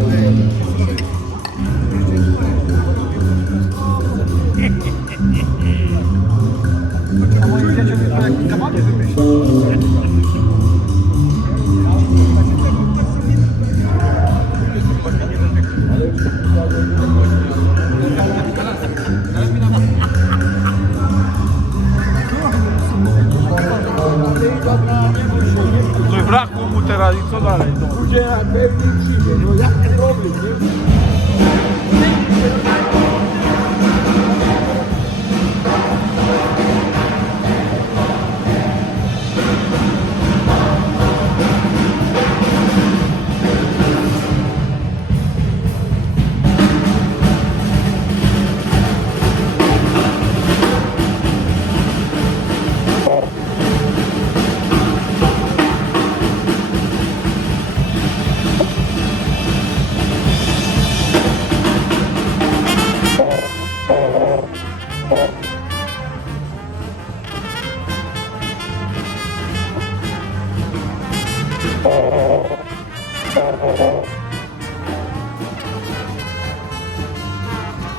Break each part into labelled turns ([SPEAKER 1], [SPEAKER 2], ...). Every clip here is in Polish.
[SPEAKER 1] No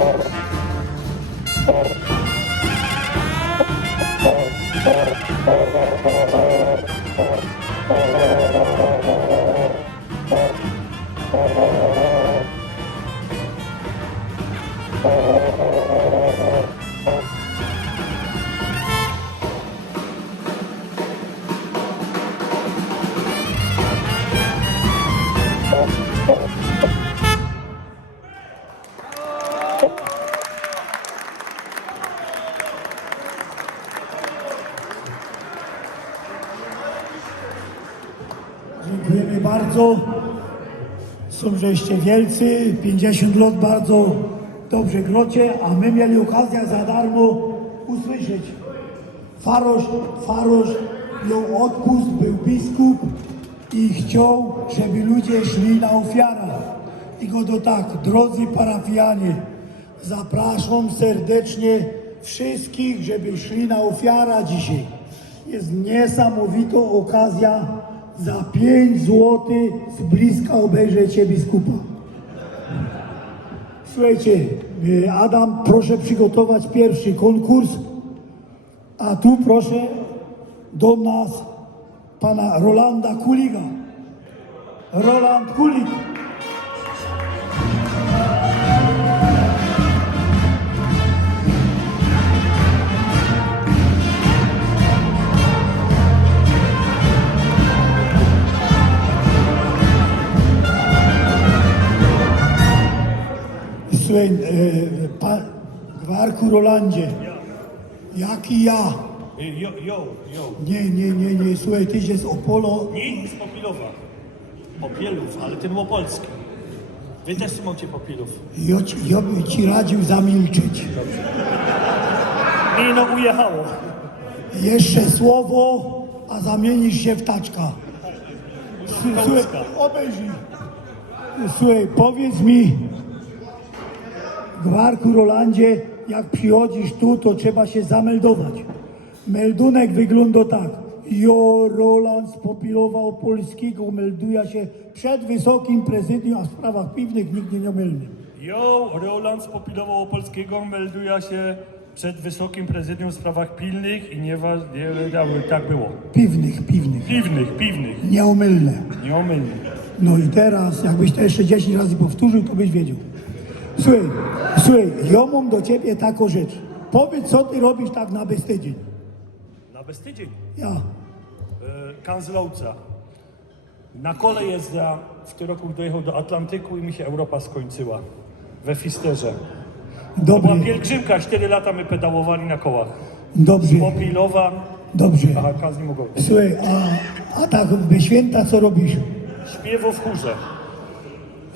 [SPEAKER 2] Oh. Bardzo. Są żeście wielcy, 50 lat bardzo dobrze grocie, a my mieli okazję za darmo usłyszeć. Farosz, Farosz miał odpust, był biskup i chciał, żeby ludzie szli na ofiarę. I go to tak, drodzy parafianie, zapraszam serdecznie wszystkich, żeby szli na ofiarę dzisiaj. Jest niesamowita okazja za 5 zł z bliska obejrzeć biskupa. Słuchajcie, y, Adam, proszę przygotować pierwszy konkurs, a tu proszę do nas pana Rolanda Kuliga. Roland Kulik. Słuchaj, e, pa, Gwarku Rolandzie, jaki ja?
[SPEAKER 3] Jo, jo, jo.
[SPEAKER 2] Nie, nie, nie, nie, słuchaj, tyś jest Opolo,
[SPEAKER 3] Nie z Popilowa. Popielów, ale ten Mopolski. Wy też macie Popilów.
[SPEAKER 2] ja, ci- ja bym ci radził zamilczeć.
[SPEAKER 3] Nie no, ujechało.
[SPEAKER 2] Jeszcze słowo, a zamienisz się w taczka. Słuchaj, obejrzyj. Słuchaj, powiedz mi, Gwarku Rolandzie, jak przychodzisz tu, to trzeba się zameldować. Meldunek wygląda tak. Jo, Roland z Popilowa Opolskiego melduje się przed Wysokim Prezydium, a w sprawach piwnych nikt nie omylny.
[SPEAKER 3] Jo, Roland z Popilowa Opolskiego melduje się przed Wysokim Prezydium w sprawach pilnych i nie, wa- nie tak było.
[SPEAKER 2] Piwnych, piwnych,
[SPEAKER 3] Piwnych, piwnych.
[SPEAKER 2] nieomylne.
[SPEAKER 3] Nieomylnie.
[SPEAKER 2] No i teraz, jakbyś to jeszcze 10 razy powtórzył, to byś wiedział. Słuchaj, słuchaj, ja mam do ciebie taką rzecz. Powiedz, co ty robisz tak na beztydzień.
[SPEAKER 3] Na bestydzień.
[SPEAKER 2] Ja.
[SPEAKER 3] E, Kanzlowca. Na kole jezda w tym roku dojechał do Atlantyku i mi się Europa skończyła. We Fisterze. To była pielgrzymka, 4 lata my pedałowali na kołach.
[SPEAKER 2] dobrze,
[SPEAKER 3] Popilowa,
[SPEAKER 2] dobrze.
[SPEAKER 3] aha, Kaz nie mogą.
[SPEAKER 2] Słuchaj, a, a tak we święta co robisz?
[SPEAKER 3] Śpiewu w chórze.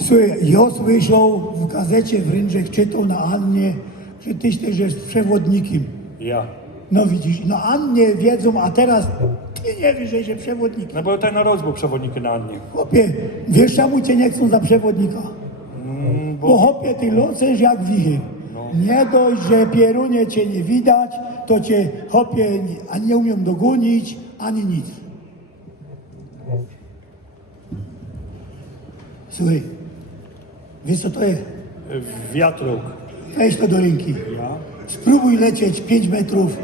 [SPEAKER 2] Słuchaj, ja słyszał w gazecie w Rędrzech czytał na Annie, że tyś też jest przewodnikiem.
[SPEAKER 3] Ja.
[SPEAKER 2] No widzisz, no Annie wiedzą, a teraz ty nie wiesz, że jest przewodnikiem.
[SPEAKER 3] No bo ten naród był przewodnikiem na Annie.
[SPEAKER 2] Chłopie, wiesz czemu cię nie chcą za przewodnika? Bo chłopie, ty locesz jak wichy. Nie dość, że pierunie cię nie widać, to cię hopie nie- ani nie umią dogonić, ani nic. Słuchaj, wiesz co to jest?
[SPEAKER 3] Wiatruk.
[SPEAKER 2] Weź to do ręki. Spróbuj lecieć 5 metrów.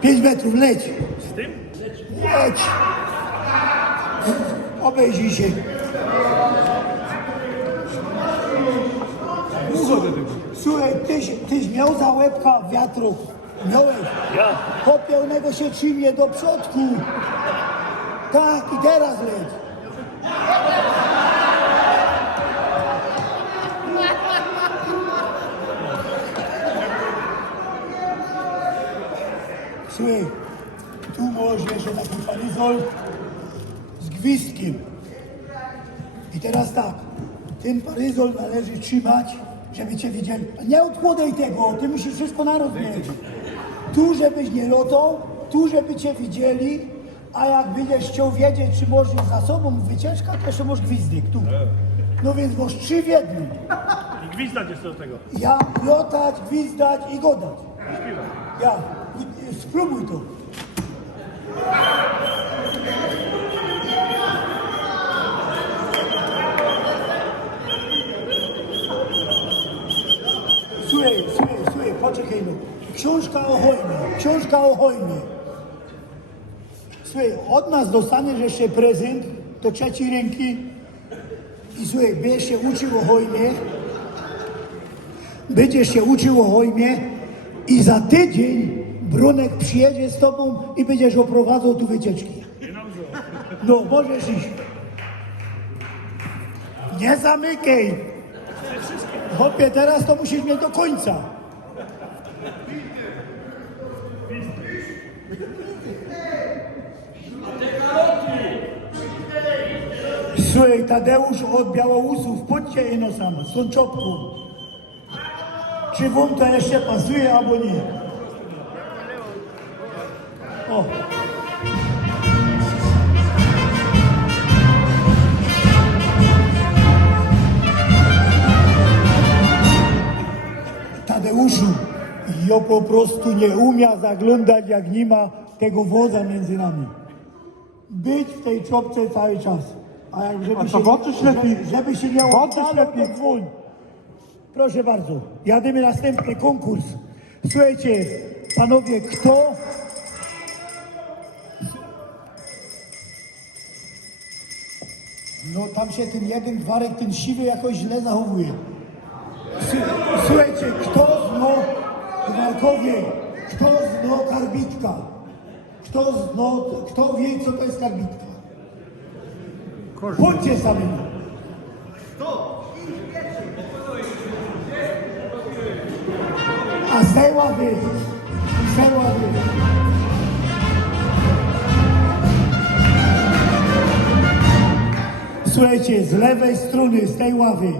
[SPEAKER 2] 5 metrów leć.
[SPEAKER 3] Z tym?
[SPEAKER 2] Leć. Obejrzyj się. Słuchaj, tyś, tyś miał za łebka wiatru. Miałeś.
[SPEAKER 3] Ja.
[SPEAKER 2] Popełnego się trzymie do przodku. Tak, i teraz leć. Słuchaj, tu możesz jeszcze taki paryzol z gwizdkiem. I teraz tak, ten paryzol należy trzymać, żeby cię widzieli. Nie odkładaj tego, ty musisz wszystko naród mieć. Tu, żebyś nie lotał, tu, żeby cię widzieli, a jak będziesz chciał wiedzieć, czy możesz za sobą wycieczka, to jeszcze masz gwizdek tu. No więc masz trzy w jednym.
[SPEAKER 3] I gwizdać jeszcze do tego.
[SPEAKER 2] Ja lotać, gwizdać i godać. I- i spróbuj to. Słuchaj, słuchaj, słuchaj, poczekaj no. Książka o hojnie, książka o hojnie. Słuchaj, od nas dostaniesz jeszcze prezent do trzeciej ręki i słuchaj, będziesz się uczył o hojnie, będziesz się uczył o hojmie i za tydzień Brunek przyjedzie z tobą i będziesz oprowadzał tu wycieczki. No, możesz iść. Nie zamykaj. Chłopie, teraz to musisz mieć do końca. Słuchaj, Tadeusz od Białousów, podcie ino sama, z tą czopką. Czy wam to jeszcze pasuje, albo nie? O. Tadeuszu, ja po prostu nie umia zaglądać, jak nie ma tego wodza między nami. Być w tej czopce cały czas. A jak żeby
[SPEAKER 1] A to
[SPEAKER 2] się,
[SPEAKER 1] włączysz lepiej.
[SPEAKER 2] Żeby, żeby się nie to dzwoń. Proszę bardzo, jadymy następny konkurs. Słuchajcie, panowie, kto... No tam się ten jeden gwarek, ten siwy jakoś źle zachowuje. Słuchajcie, kto zno, Gwarkowie, kto zno karbitka? Kto zno, kto wie, co to jest karbitka? Chodźcie sami. Z tej ławy, z tej ławy. Słuchajcie, z lewej strony, z tej ławy.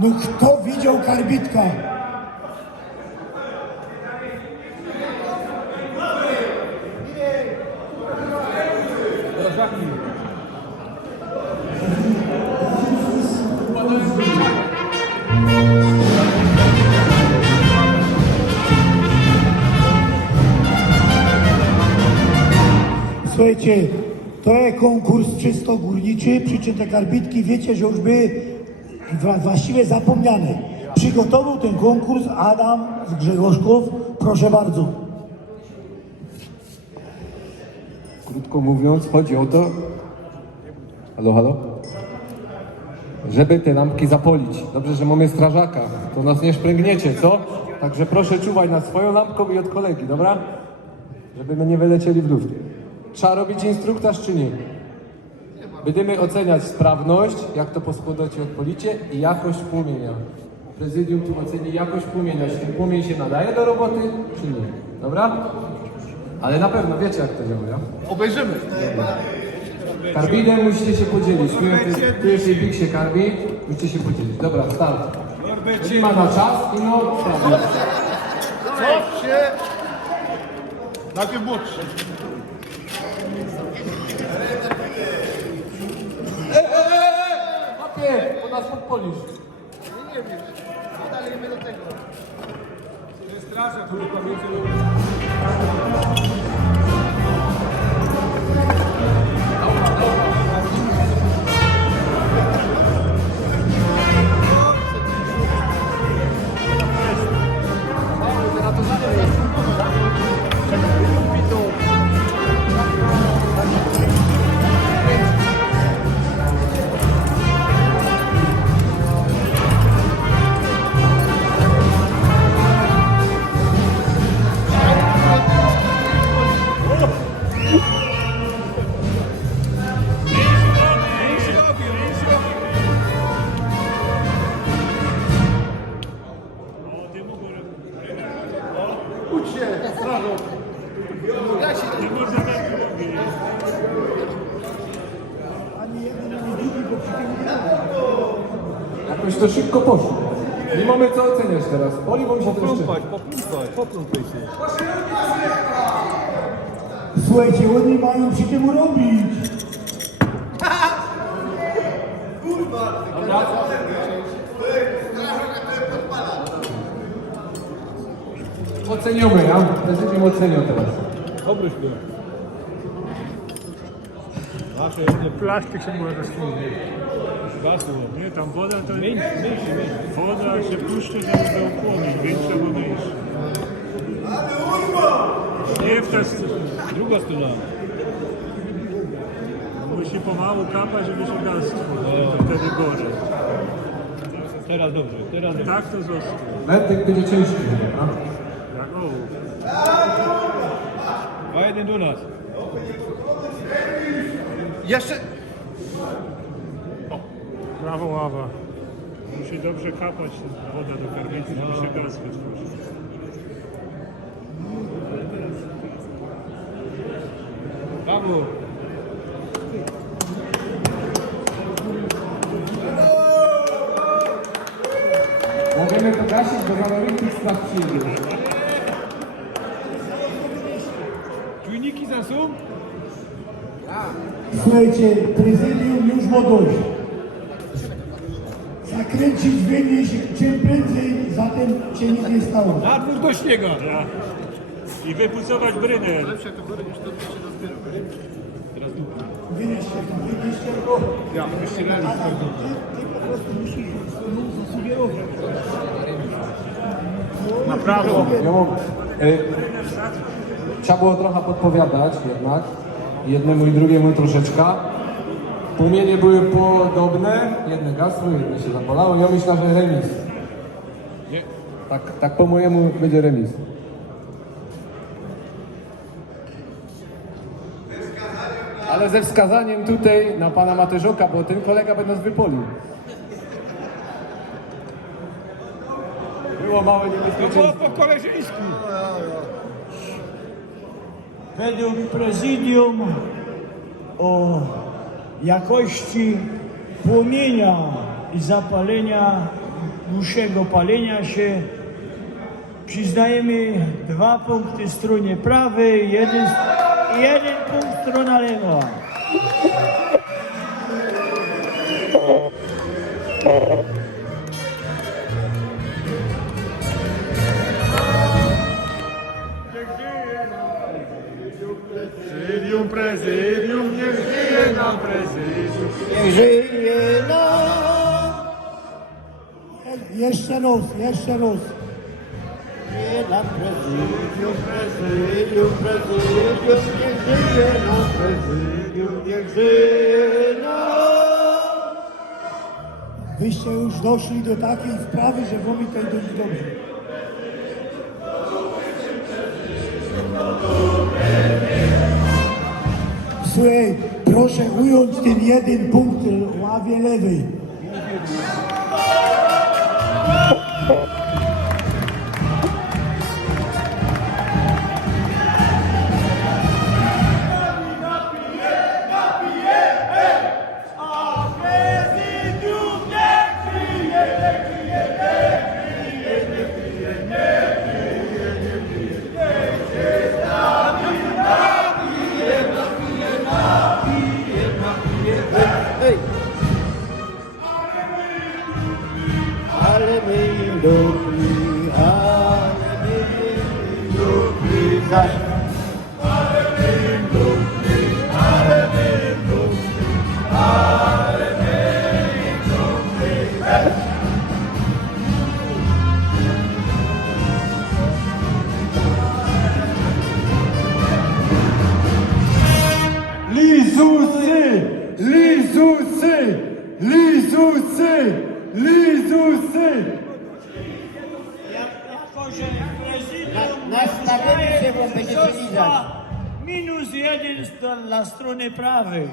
[SPEAKER 2] No kto widział karbitka? Słuchajcie, to jest konkurs czysto górniczy, przy czym te karbitki wiecie, że już były wła- właściwie zapomniane. Przygotował ten konkurs Adam z Grzegorzków. Proszę bardzo.
[SPEAKER 4] Krótko mówiąc, chodzi o to, halo, halo, żeby te lampki zapolić. Dobrze, że mamy strażaka, to nas nie szpręgniecie, co? Także proszę czuwać nad swoją lampką i od kolegi, dobra? Żeby my nie wylecieli w luftie. Trzeba robić instruktaż czy nie? Będziemy oceniać sprawność, jak to poskładacie odpolicie i jakość płomienia. Prezydium tu oceni jakość płomienia, czy ten płomień się nadaje do roboty, czy nie. Dobra? Ale na pewno wiecie, jak to działa, ja?
[SPEAKER 1] Obejrzymy.
[SPEAKER 4] Karbidem musicie się podzielić. Tu jest, tu jest i Big się karbi, musicie się podzielić. Dobra, start. Ma na czas i no.
[SPEAKER 1] Cof się. Najpierw młodszy.
[SPEAKER 4] chyba skąd.
[SPEAKER 1] Nie,
[SPEAKER 3] nie wiesz.
[SPEAKER 2] No dalej nie do tego. Strażak, który powiedzą.
[SPEAKER 4] Jakoś to szybko poszło. Nie mamy co oceniać teraz. Boli, bo mi się to jeszcze...
[SPEAKER 5] Poplątać, poplątać, poplątaj się.
[SPEAKER 2] Słuchajcie, oni mają przy tym robić.
[SPEAKER 4] Oceniamy, ja prezydium ocenią teraz.
[SPEAKER 5] Obróć go.
[SPEAKER 3] Plastik się może rozciągnąć.
[SPEAKER 5] gasło.
[SPEAKER 3] Nie, tam woda to
[SPEAKER 5] Mniejszy,
[SPEAKER 3] woda się puszcza, żeby był płomień, większa albo mniejsza. Nie w tę.
[SPEAKER 5] Druga strona.
[SPEAKER 3] Musi pomału kapać, żeby się gaz stworzył. To wtedy gorzej.
[SPEAKER 5] Teraz dobrze, teraz dobrze.
[SPEAKER 3] Tak to zostało.
[SPEAKER 4] Wędek będzie ciężki. A?
[SPEAKER 3] Jak ołów.
[SPEAKER 5] A jeden do nas.
[SPEAKER 1] Jeszcze...
[SPEAKER 3] Prawo ława. Musi dobrze kapać woda do karmicy, żeby się gaz wytworzył.
[SPEAKER 5] Brawo.
[SPEAKER 4] Możemy to gasić, bo za Norwegii strach przyjedzie.
[SPEAKER 5] Czujniki za są?
[SPEAKER 2] Słuchajcie, prezydium już ma dość. Zakręcić, wynieść czym prędzej, zatem się nic nie stało.
[SPEAKER 5] Na dwóch do śniega.
[SPEAKER 3] Ja. I wypucować brynę.
[SPEAKER 2] Wynieście go, wynieście go.
[SPEAKER 5] Ja, byście dali.
[SPEAKER 2] Ty, ty po prostu musisz no, zasugerować.
[SPEAKER 3] Na prawo.
[SPEAKER 4] Ja mogę. Y, trzeba było trochę podpowiadać jednak. Jednemu i drugiemu troszeczkę. Płomienie były podobne. Jedne gasły, jedne się zapalały. Ja myślę, że remis.
[SPEAKER 5] Nie.
[SPEAKER 4] Tak, tak po mojemu będzie remis. Ale ze wskazaniem tutaj na pana Mateuszka, bo ten kolega by nas wypolił. Było małe niebezpieczeństwo.
[SPEAKER 5] było po koleżeńsku.
[SPEAKER 6] Według prezydium o jakości płomienia i zapalenia, dłuższego palenia się przyznajemy dwa punkty stronie prawej, jeden, jeden punkt strona lewa.
[SPEAKER 1] Prezydium, prezydium, niech żyje nam prezydium.
[SPEAKER 6] Żyje nam!
[SPEAKER 2] Je- Jeszcze raz, jeszcze raz.
[SPEAKER 6] Żyje nam prezydium, prezydium, prezydium, niech żyje nam prezydium, niech żyje nam!
[SPEAKER 2] Wyście już doszli do takiej sprawy, że wam to idzie dobrze. Słuchaj, proszę ująć ten jeden punkt w ławie lewej.
[SPEAKER 6] Dla- strony prawej.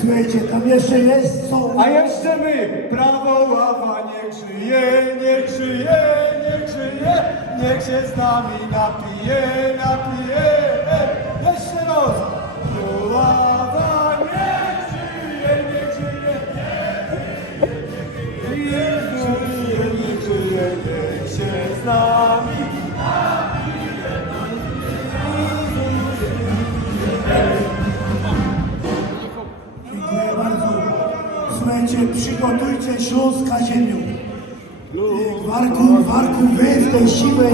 [SPEAKER 2] Słuchajcie, tam jeszcze jest, są...
[SPEAKER 1] A jeszcze my! Prawo ława niech żyje, niech żyje, niech żyje, niech się z nami napije, napije. Jeszcze raz! Ława niech żyje, niech żyje. Jezu, niech żyje, niech się z nami
[SPEAKER 2] Dziękuję bardzo. Słuchajcie, przygotujcie Śląska ziemią. Warku, Warku, wy w tej siłej